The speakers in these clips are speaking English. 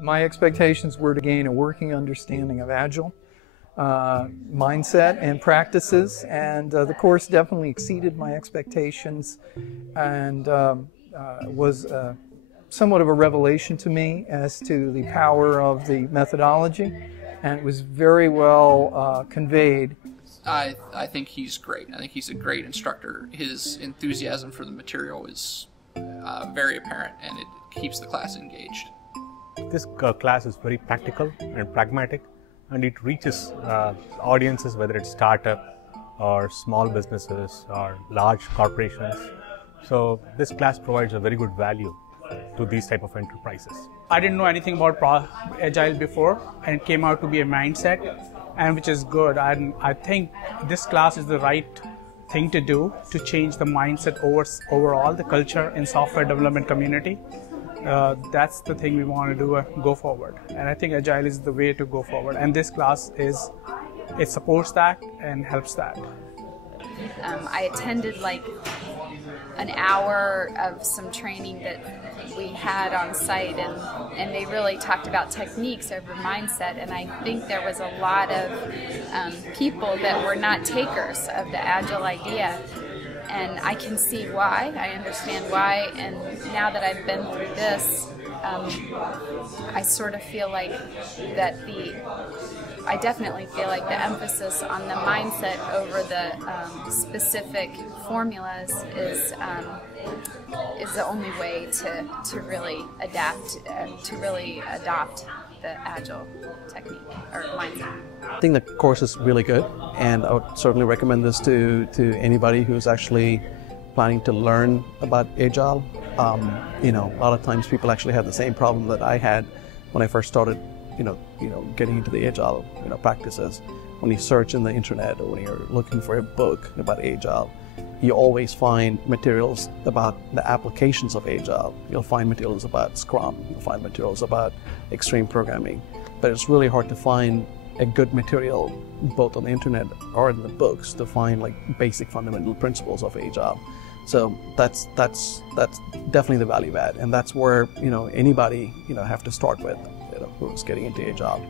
My expectations were to gain a working understanding of Agile mindset and practices, and the course definitely exceeded my expectations and was somewhat of a revelation to me as to the power of the methodology, and it was very well conveyed. I think he's great. I think he's a great instructor. His enthusiasm for the material is very apparent, and it keeps the class engaged. This class is very practical and pragmatic, and it reaches audiences, whether it's startup or small businesses or large corporations. So this class provides a very good value to these type of enterprises. I didn't know anything about Agile before, and it came out to be a mindset, and which is good. I think this class is the right thing to do to change the mindset overall, the culture in software development community. That's the thing we want to do, go forward. And I think Agile is the way to go forward. And this class it supports that and helps that. I attended like an hour of some training that we had on site, and they really talked about techniques over mindset, and I think there was a lot of people that were not takers of the Agile idea, and I can see why, I understand why, and now that I've been through this, I sort of feel like that I definitely feel like the emphasis on the mindset over the specific formulas is the only way to really adapt, to really adopt the Agile technique or mindset. I think the course is really good, and I would certainly recommend this to anybody who's actually planning to learn about Agile. A lot of times people actually have the same problem that I had when I first started, getting into the Agile, practices. When you search in the internet or when you're looking for a book about Agile, you always find materials about the applications of Agile. You'll find materials about Scrum, you'll find materials about extreme programming, but it's really hard to find a good material both on the internet or in the books to find like basic fundamental principles of Agile. So that's definitely the value add, and that's where anybody have to start with, who's getting into Agile.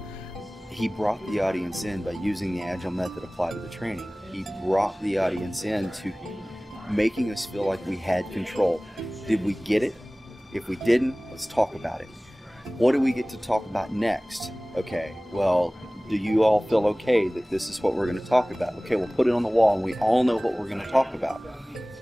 He brought the audience in by using the Agile method applied to the training. He brought the audience in to making us feel like we had control. Did we get it? If we didn't, let's talk about it. What do we get to talk about next? Okay, well, do you all feel okay that this is what we're going to talk about? Okay, we'll put it on the wall and we all know what we're going to talk about.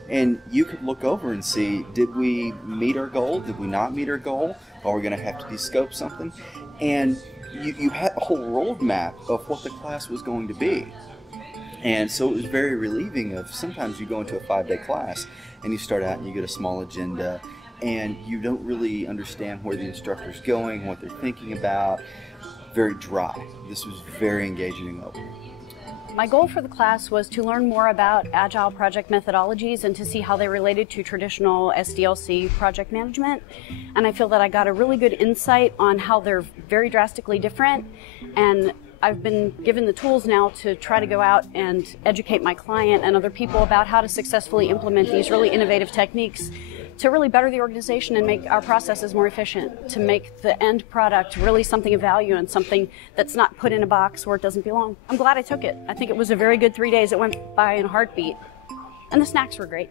And you could look over and see, did we meet our goal? Did we not meet our goal? Are we going to have to de-scope something? And you had a whole roadmap of what the class was going to be. And so it was very relieving of sometimes you go into a 5-day class and you start out and you get a small agenda and you don't really understand where the instructor's going, what they're thinking about. Very dry. This was very engaging and open. My goal for the class was to learn more about Agile project methodologies and to see how they related to traditional SDLC project management. And I feel that I got a really good insight on how they're very drastically different. And I've been given the tools now to try to go out and educate my client and other people about how to successfully implement these really innovative techniques to really better the organization and make our processes more efficient, to make the end product really something of value and something that's not put in a box where it doesn't belong. I'm glad I took it. I think it was a very good 3 days. It went by in a heartbeat. And the snacks were great.